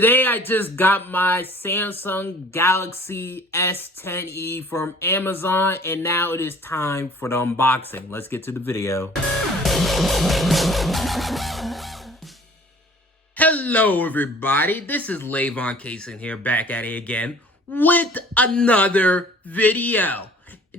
Today I just got my Samsung Galaxy S10e from Amazon, and now it is time for the unboxing. Let's get to the video. Hello everybody, this is Lavon Cason here, back at it again with another video.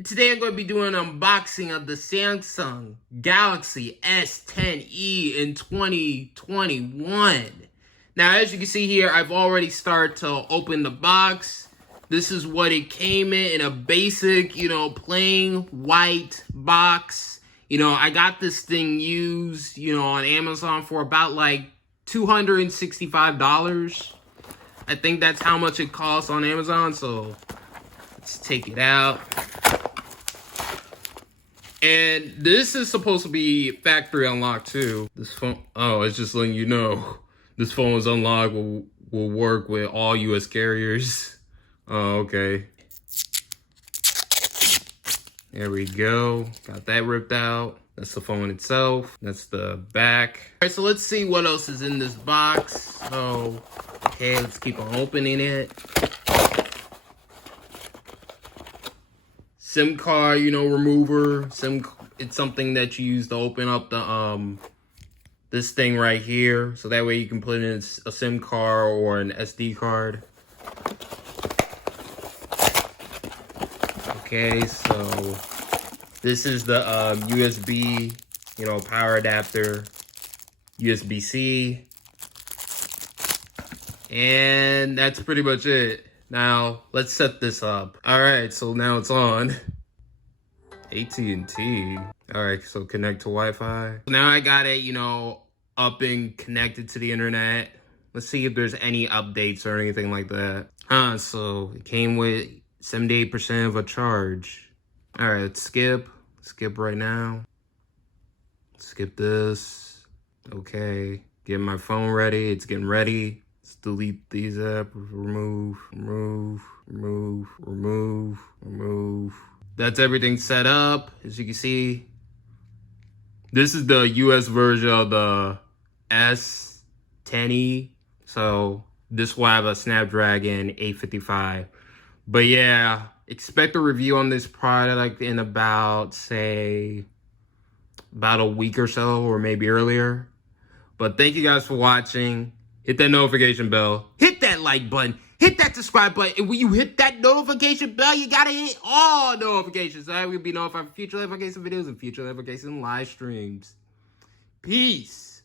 Today I'm going to be doing an unboxing of the Samsung Galaxy S10e in 2021. Now, as you can see here, I've already started to open the box. This is what it came in a basic, plain white box. I got this thing used, on Amazon for about like $265. I think that's how much it costs on Amazon, so let's take it out. And this is supposed to be factory unlocked too. This phone, it's just letting you know. This phone is unlocked, will work with all US carriers. Oh, okay. There we go. Got that ripped out. That's the phone itself. That's the back. All right, so let's see what else is in this box. So, okay, let's keep on opening it. SIM card, remover. It's something that you use to open up the this thing right here, so that way you can put in a SIM card or an SD card. Okay, so this is the USB, power adapter, USB-C, and that's pretty much it. Now, let's set this up. All right, so now it's on. AT&T. All right, so connect to Wi-Fi. Now I got it, up and connected to the internet. Let's see if there's any updates or anything like that. So it came with 78% of a charge. All right, let's skip. Skip right now. Skip this. Okay, getting my phone ready. It's getting ready. Let's delete these apps. Remove. That's everything set up. As you can see, this is the US version of the S10e. So this will have a Snapdragon 855. But yeah, expect a review on this product in about a week or so, or maybe earlier. But thank you guys for watching. Hit that notification bell. Hit that like button. Hit that subscribe button. And when you hit that notification bell, you gotta hit all notifications. So that will be notified for future Lavon Cason videos and future Lavon Cason live streams. Peace.